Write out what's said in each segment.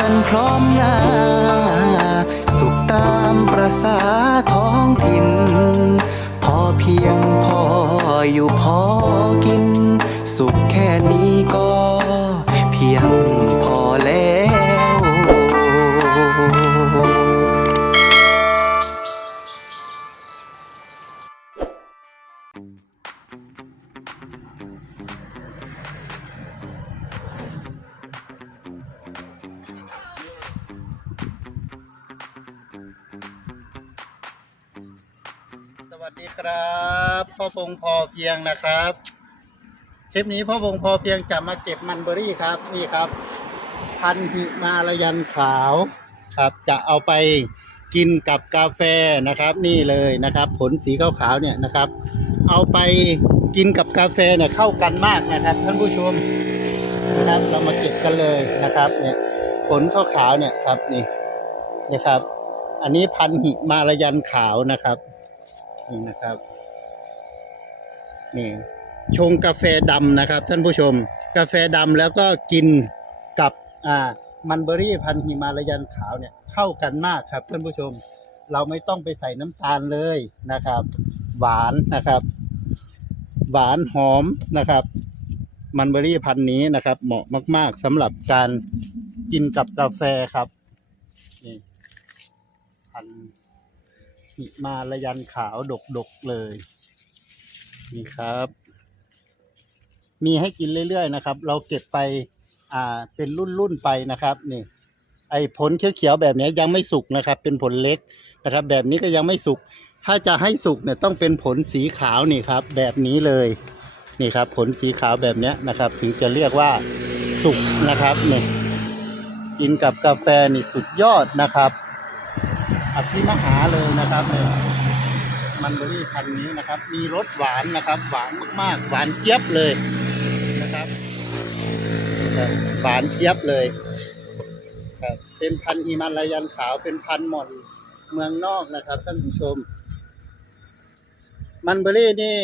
กันพร้อมหน้า สุขตามประษาท้องถิ่น พอเพียงพออยู่พอกิน สุขแค่นี้ วัสดีครับพ่อพงพอเพียงนะครับคลิปนี้พ่อพงพอเพียงจะมาเก็บมันเบอรี่ครับนี่ครับ พันธุ์หิมาลายันขาวครับจะเอาไปกินกับกาแฟนะครับ นี่เลยนะครับ ผลสีขาวๆเนี่ยนะครับ เอาไปกินกับกาแฟเนี่ยเข้ากันมากนะครับ ท่านผู้ชมนะครับเรามาเก็บกันเลยนะครับเนี่ยผลขาวๆเนี่ยครับนี่นะครับ อันนี้พันธุ์หิมาลายันขาวนะครับ นี่นะครับ นี่ชงกาแฟดำนะครับ ท่านผู้ชม กาแฟดำแล้วก็กินกับอ่ามันเบอรี่พันธุ์หิมาลายันขาวเนี่ยเข้ากันมากครับท่านผู้ชม เราไม่ต้องไปใส่น้ำตาลเลยนะครับ หวานนะครับ หวานหอมนะครับ มันเบอรี่พันธุ์นี้นะครับ เหมาะมาก ๆสำหรับการกินกับกาแฟครับนี่พันธุ์ หิมาลายันขาวดกดกๆเลย นี่ครับ มีให้กินเรื่อยๆนะครับ เราเก็บไปอ่าเป็นรุ่นๆไปนะครับนี่ไอ้ผลเขียวๆแบบนี้ยังไม่สุกนะครับ เป็นผลเล็กนะครับ แบบนี้ก็ยังไม่สุก ถ้าจะให้สุกเนี่ยต้องเป็นผลสีขาวนี่ครับ แบบนี้เลยนี่ครับ ผลสีขาวแบบนี้นะครับ ถึงจะเรียกว่าสุกนะครับนี่กินกับกาแฟนี่สุดยอดนะครับ อภิมหาเลยนะครับเนี่ยมันเบอรี่พันธุ์นี้นะครับ มีรสหวานนะครับ หวานมากๆ หวานเจี๊ยบเลยนะครับ หวานเจี๊ยบเลยครับเป็นพันธุ์ฮิมาลายันขาวเป็นพันธุ์หม่อนเมืองนอกนะครับท่านผู้ชม มันเบอรี่นี่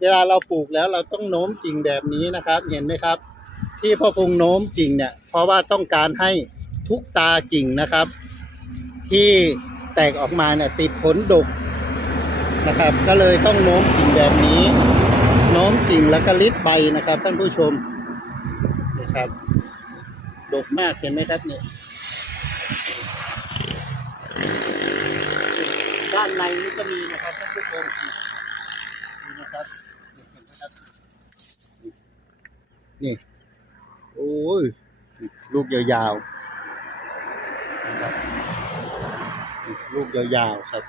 เวลาเราปลูกแล้วเราต้องโน้มกิ่งแบบนี้นะครับ เห็นไหมครับ ที่พ่อพงโน้มกิ่งเนี่ย เพราะว่าต้องการให้ทุกตากิ่งนะครับ ที่แตกออกมาเนี่ยติดผลดกนะครับ ก็เลยต้องโน้มกิ่งแบบนี้ โน้มกิ่งแล้วก็ลิดใบนะครับ ท่านผู้ชมนะครับ ดกมากเห็นไหมครับเนี่ยด้านในนี่ก็มีนะครับท่านผู้ชมนี่นะครับนี่โอ้ย ลูกยาวๆนะครับ ลูกยาวๆครับ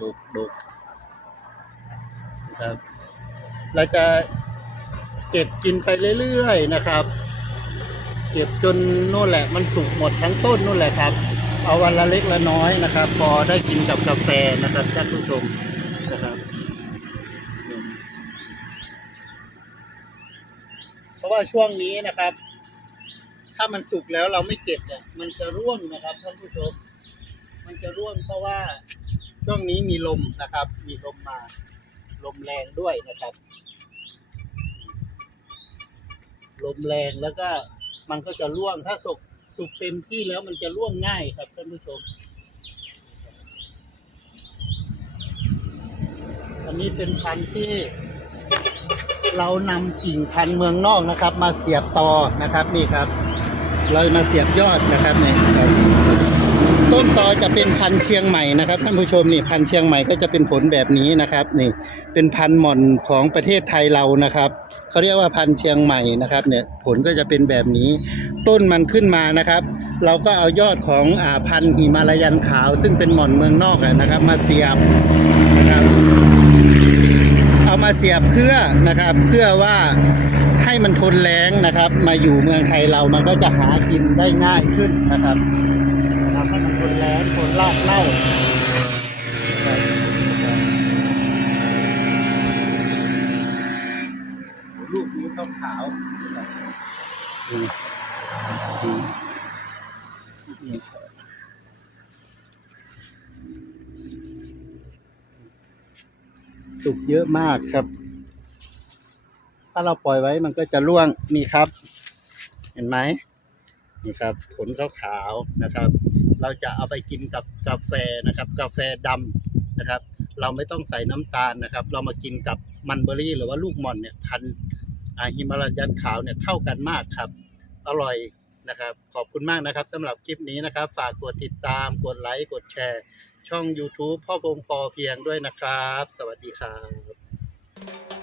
ดกดกนะครับเราจะเก็บกินไปเรื่อยๆนะครับ เก็บจนนู่นแหละมันสุกหมดทั้งต้นนู่นแหละครับ เอาวันละเล็กละน้อยนะครับ พอได้กินกับกาแฟนะครับท่านผู้ชมนะครับเพราะว่าช่วงนี้นะครับ ถ้ามันสุกแล้วเราไม่เก็บเนี่ยมันจะร่วงนะครับท่านผู้ชม มันจะร่วงเพราะว่าช่วงนี้มีลมนะครับ มีลมมา ลมแรงด้วยนะครับ ลมแรงแล้วก็มันก็จะร่วงถ้าสุกสุกเต็มที่แล้วมันจะร่วงง่ายครับท่านผู้ชม อันนี้เป็นพันธุ์ที่เรานำกิ่งพันธุ์เมืองนอกนะครับ มาเสียบต่อนะครับนี่ครับ เราจะมาเสียบยอดนะครับนี่ครับต้นตอจะเป็นพันธุ์เชียงใหม่นะครับท่านผู้ชมนี่พันธุ์เชียงใหม่ก็จะเป็นผลแบบนี้นะครับนี่เป็นพันธุ์หม่อนของประเทศไทยเรานะครับเขาเรียกว่าพันธุ์เชียงใหม่นะครับเนี่ยผลก็จะเป็นแบบนี้ ต้นมันขึ้นมานะครับ เราก็เอายอดของอ่าพันธุ์หิมาลายันขาว ซึ่งเป็นหม่อนเมืองนอกนะครับ มาเสียบนะครับ เอามาเสียบเพื่อนะครับเพื่อว่า ให้มันทนแรงนะครับ มาอยู่เมืองไทยเรามันก็จะหากินได้ง่ายขึ้นนะครับทำให้มันทนแรงทนรากเน่าลูกนี้ขาวขาวสุกเยอะมากครับ ถ้าเราปล่อยไว้มันก็จะร่วงนี่ครับ เห็นไหมนี่ครับ ผลขาวๆนะครับ เราจะเอาไปกินกับกาแฟนะครับ กาแฟดำนะครับ เราไม่ต้องใส่น้ำตาลนะครับ เรามากินกับมันเบอร์รี่ หรือว่าลูกหม่อนเนี่ยพันไอฮิมาลายันขาวเนี่ยเข้ากันมากครับ อร่อยนะครับ ขอบคุณมากนะครับสำหรับคลิปนี้นะครับ ฝากกดติดตาม กดไลค์ กดแชร์ ช่อง YouTube พ่อคงพอเพียงด้วยนะครับ สวัสดีครับ